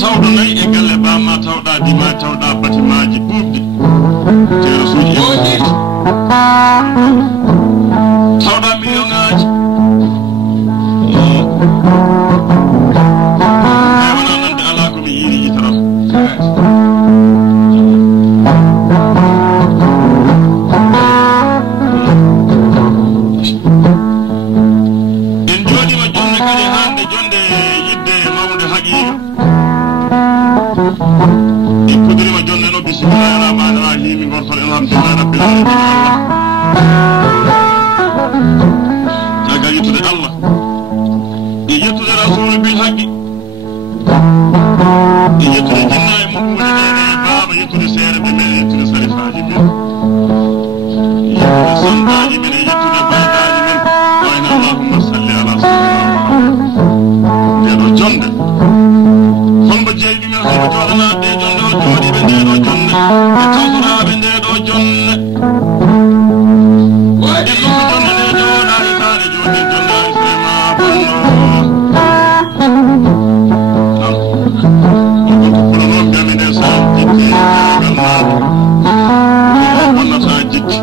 tawdo nay e galle bama tawda dima tawda batimaji dubdi jero suji tawda millionaji wana nande ala ko mi yiri yitaram en jodima jonde kadi hande jonde yidde mawde haqiqa ikkudirima jonde no bismillahi rahmani rahim gortol alhamdulillahi rabbil alamin jaga yettude allah e yettude rasul bil haqqi e yettude jinna e mum woni nene baba yettude seere be men yettude sarifaji men yettude sandaji men e yettude baydaji men wayna allahumma salli ala sayyidina muhammad ndeɗo jonde holmo jeyɓi men holmo joɗanaɓe jonde o jooɗiɓe ndeɗo jonde e tawtoraɓe ndeɗo jonde en nokku jonde nde jooɗa hitande jooɗi jonde alislema bonno tan ko pulonon mbiyami nde sa jikki jagal naɗo bonnata jikki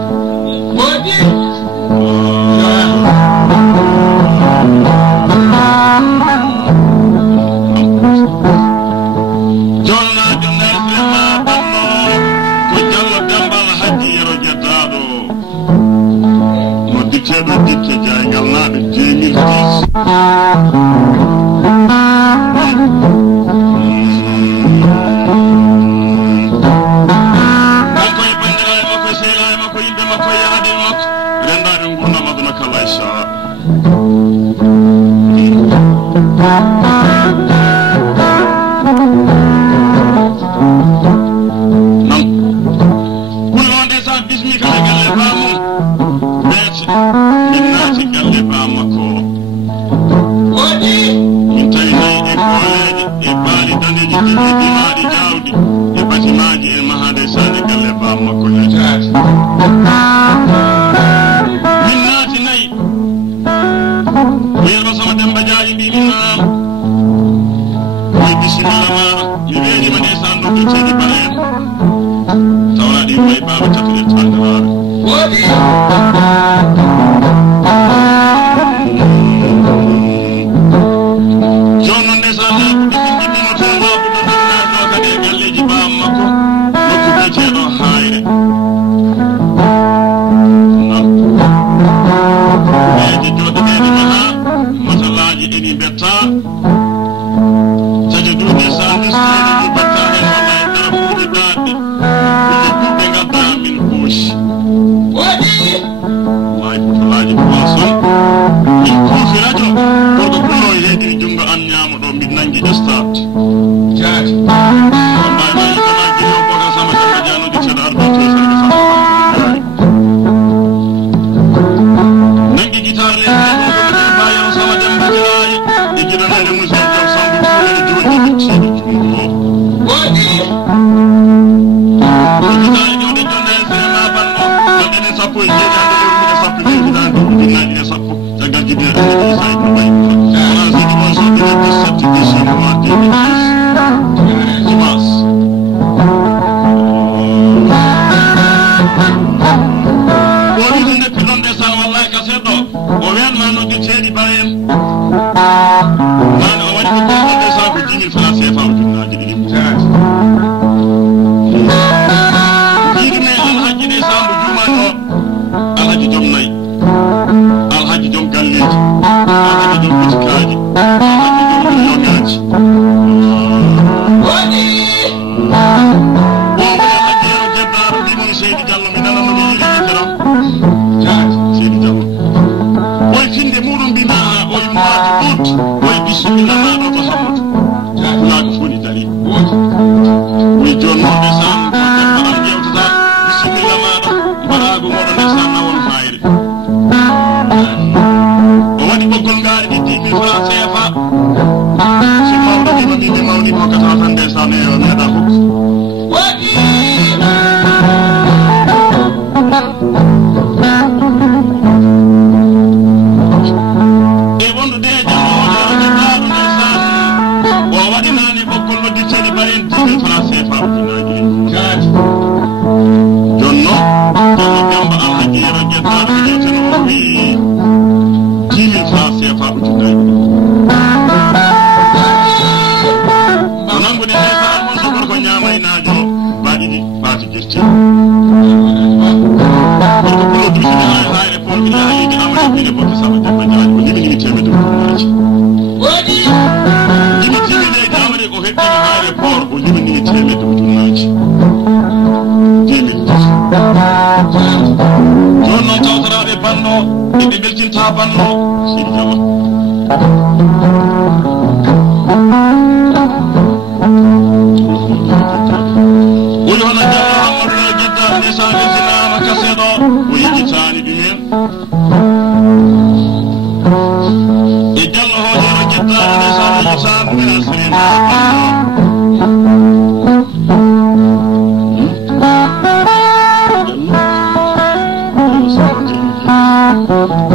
ceeɗo dikke jaygal naaɓe 2010 makko e bandira e makko e sehla e makko yimɓe makko e yahade e makko rendaɓe gurdam aduna kala inchallah nan kullonde sa bismika e galle bamum min naati galle bamako min tawi nayi e koleje e baali daneji e dimaɗi jawdi e batimaji e mahade sane galle bamako hetaati min naati nayi mi yerba sama demba jaaji mbi min naam koye bisimilla mara mi weeɗima nde sa noddu ceeɗi bana en tawraɗi koye baba tatude tandiraɓe jonno nde sa laaɓuɗe min ɗimminoto laaɓuɗo ɗinnaɗo kadi e galleji bam makko nokku biyeteɗo hayre non weeje joɗoɗeɗe maha masallaji ɗeni betta taƴo duuɗe sa ndesɗeɗe ɗi batta hen walla e darafuuji daɗɗe kulle ɓurɗe gadda min hooshi wallahi fotolaji poisson min kuufi radio gorko pullo heediri junngo an ñaama ɗo mbiɗ nangi start jaati mbawi ma yitana guine o boka sama jamma janoji ceeɗo arbitre sene sama nangi guitare leydi ɗo mbayen sama demba jilaayi e jiɗanede musidɗo jom sambo tuulene jooɗi ɓicciɗo junngo o guitare jooɗe jonde e cinéma banɗo gonɗenen sappo e jeeɗade lewrude sappo lewɗiɗade ujunnaji e sappo caggal jiɓe annabi isa ibnu bayi wona sidi mon soddine 17 décembre mois 2010 dimanche o wiide ndeppiɗon nde san wallahi ka seeɗɗo o wenma nodditeɗi ba en nane o waɗi ko koɗon nde san ko 10 000 francs CFA ujunnaji ɗiɗi jiidine alhaji ɗe sambo jumani o alhaji joom nayyi alhaji joom galleji alhaji joom bitikaji alhaji joom millionaji o woni alhaji yero jeddaro mbimomi seydi diallo mi nananomi yiri yitteram jaati seydi diallo oye finde muɗum mbima oye mois de août oye bisimilla maɗo to hammoto fulako foni dari mi joni noon nde san mbaɗam jewtata bisimilla maɗo mbaɗago moɗo nde san nawon fayre o waɗi ɓoggol ngaari ɗi 10 000 francs CFA so mawɗo wima mbimi mawni hokkata tan nde san meeɗa hokku e wondude e jamma banno sidi jama woni hono jallo hammadou jeddaɓe ne sa weltinama kaseɗo o yejitani ɗumen e jallo hojoɗo jeddaɓe ne sa yejitani ɗumen asirina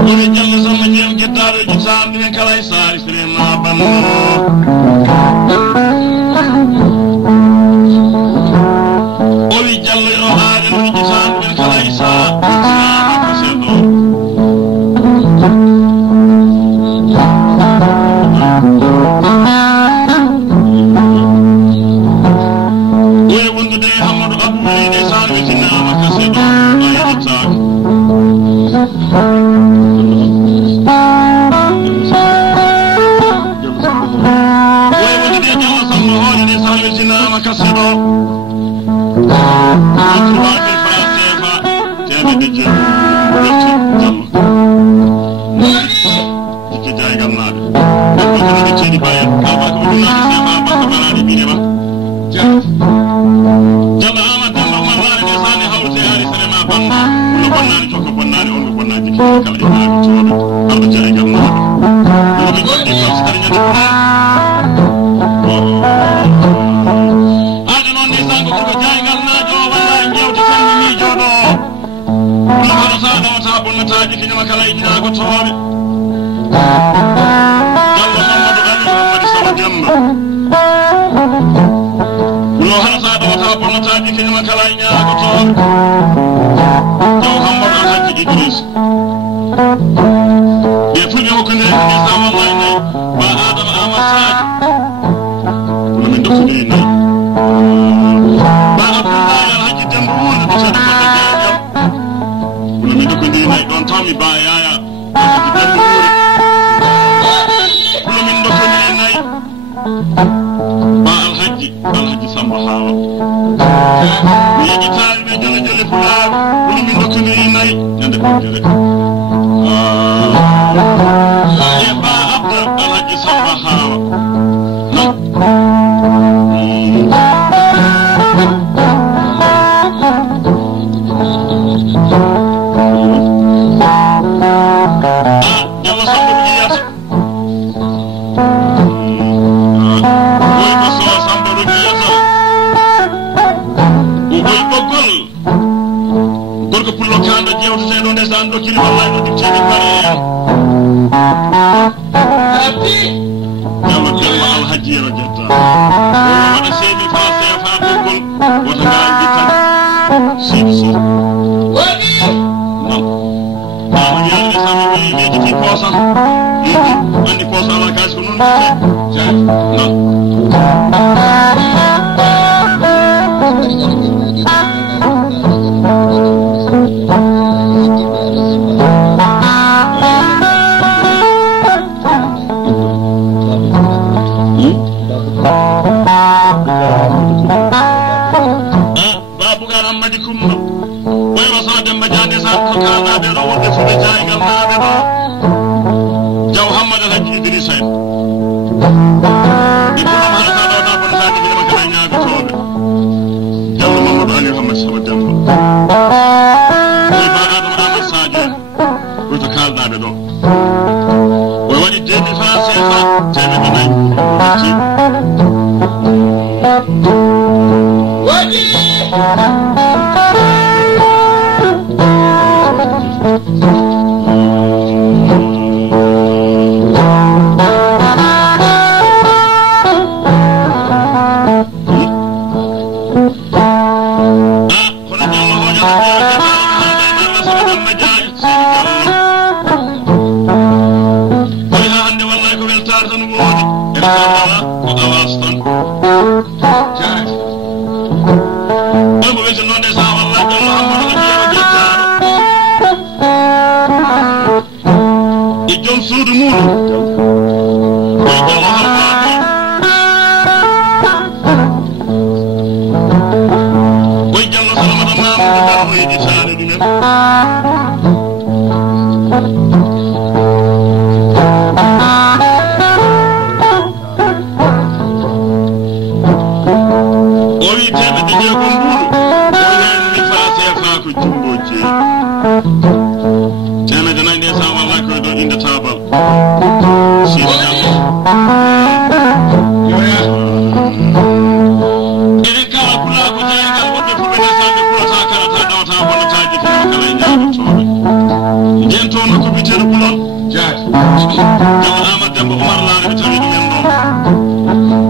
woni jallo sama jeem jeddaɓe yejitani ɗumen kala e sari sirina banno jallo yo haade no jitan ben kala isa ko sendo oye wondude Hamadou Abdoulaye de salwe tinama ka sendo ayita oye wondude jallo samno hoode de salwe tinama ka sendo kala ina ko tobe jallo Mamadou Ali Muhammad Samba Demba ulo hala sa do ta bonata dikini ma kala ina ko tobe jaw Hamadou Alhaji Idris be fulbe ko ne ni sama wallahi ba adam amasad no min dokkude ni ba Abdoulaye Alhaji Demba wona do sa nay don tami ba yaya min do ko ni nay ba alhaji Samba hawa mi yita be jole jole fula min do ko ni nay nyande ko jere e ba alhaji Samba hawa no gorko pullo kando jewtete ɗo ndesan ɗo kili wallahi ɗo ɗittede bare rabbi jallo demba alhaji yero jetta waɗa seedi fa sefa ɓoggol wota ga jittan sidi si waɗi non mama yalde sama wi yejiti poosam andi poosa ala kasi ko noon jite non ene kala kula ko jayngal wonde fu be sambe kula ta kala ta dawta wala ta jiki kala nyaado tobe den to no ko bitere bulon jaati dama amad demba umar laare be tawi men non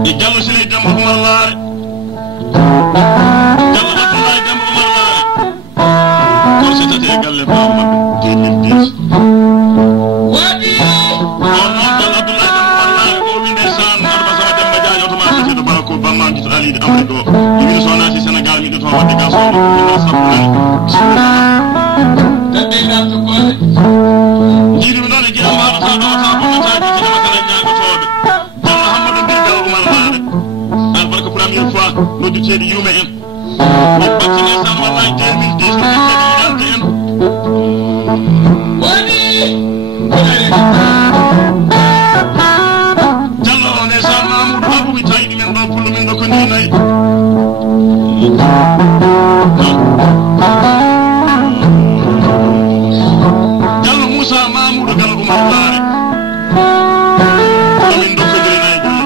e jallo sile demba umar laare jallo abdoulaye demba umar laare ko setate galle ba mabbe 2010 wadi non jallo abdoulaye demba umar laare ko winde san arba sama demba jaajo to ma tete do barako bamma jito ali de amri do yimi sonati senegal mi do to wadde gaso do sabulani tande na to ko jiri mi non e jira ma ta do ta ko ta jiti ma kala nyaago tobe jallo hamadu birgal umar laare al barka première fois no dutedi yume en mi battine san wallahi 2010 no dutedi yidante en wani jallo ne san mamoudou abu mi tayni men do pullu men do ko ni nay jallo Moussa Mamoudou gal umar laare min do ko diri nay jolle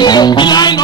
jolle pulaani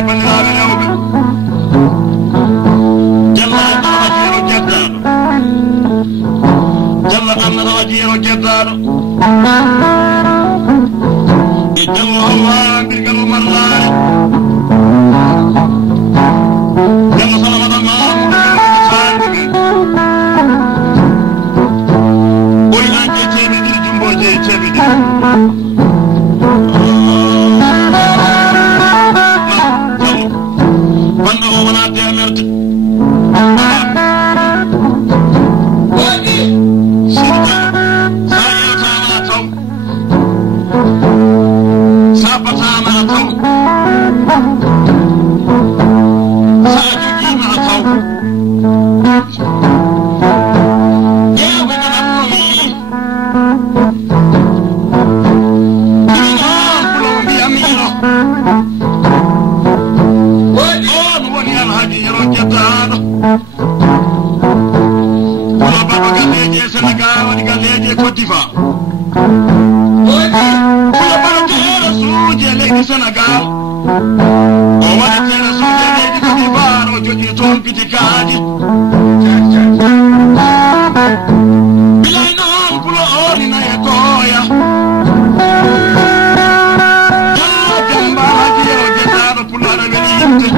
ay bandiraɓe rewɓe jalla annana hajiiro geddaɗo jalla annana hajiiro geddaɗo e jallo hawambirgal o mallare jallo salamata mamuɗoɓe oyi anje ceeɓe ɗiɗi jumboje e ceeɓe ɗiɗi banda o wona temerde sirta sa yewtama taw sa batama taw sa jogima taw ƴeewe nanannomi ɗiɗi noon pulowo mbiyamino alhaji yero jettaɗo kono baɗo galleji e sénégal waɗi galleji e côte d'ivoire kono baɗo teere suuji e leydi sénégal o waɗi teere suuji e leydi côte d'ivoire o joƴi toon bitikaji bilay noon pulo orina e tooya jallo demba alhaji yero jettaɗo pulo aɗa weeli yimde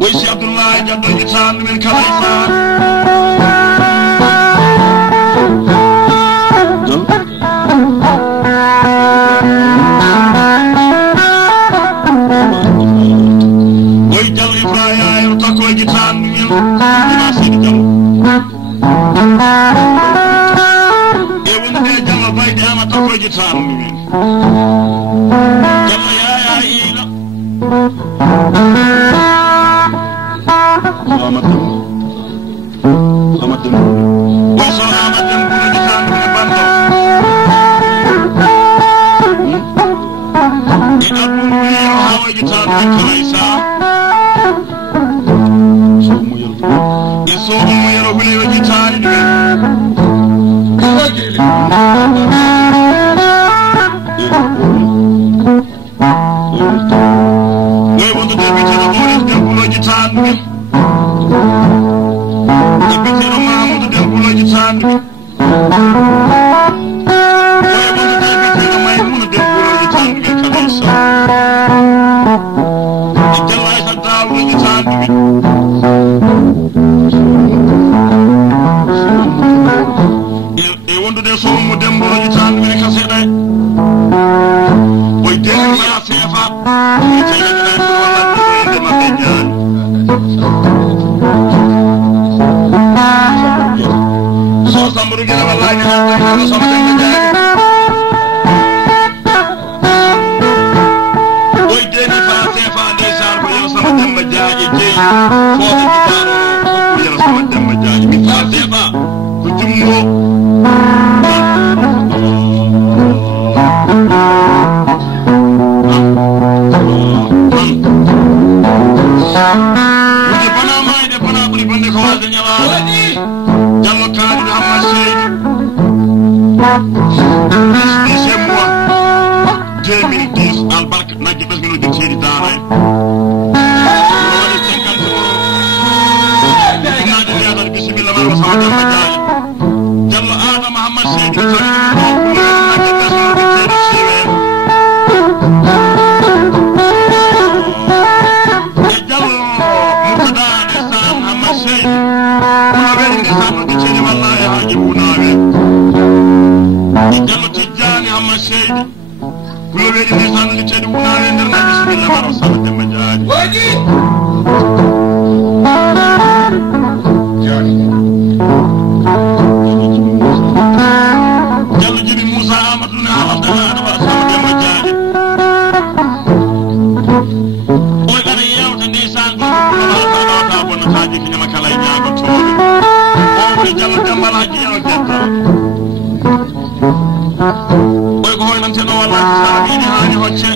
ويسي عبد الله جدو جتان من كلايسا ويجل إبراهيم يرتكو جتان من سيد جلو يوند جل بايد أما تكو جتان من جل يا إيلا selamat demu wa selamat demu di sana di Banto kita pun hawa di sana di Kalaisa so mu yero hule di sana di Geele noi vondo de bitero boris de bulo di sana Ibitero Mahamudu Dembulo Jitani Oye Bondo Ibitero Maimunu Dembulo Jitani Kalisa Ijalla Isa Dawulo Jitani E wondo de Somu Dembulo Jitani Kaseda Oye Demi Ya Sefa Ijalla Jitani Wala Inde Mabejani Samburu gina wallahi ni hatta sama dengan jaga. Oi deni fa desar ko yo sama demba jaji je. Foto kitaro ko yo sama demba jaji mi fa deba ko jummo. Uje bana mai de bana buri bande ko walde nyala. Jallo kaadi do amma seydi 10 mois 2010 albarka najji besmino di seydi daara woni 50 naade yaadal bismillah ma sama jamma jaaji jallo aada muhammad seydi ko tan najji besmino di seydi siwe e jallo murtada de san muhammad seydi ko weli de san di seydi wallahi haaji bunawe e jallo tijjani amma seydi kulo weli de san di seydi bunawe nder na bismillah ma sama jamma jaaji waji jani jallo jibi musa amadou na ala dana sama jamma jaaji oy dana yewta de san do ko ta bonna taaji ki nyama kala nyaago tobe o jallo jambal haji teddora ɓoy ko hoynanteno wallahi sa wiini haani hocce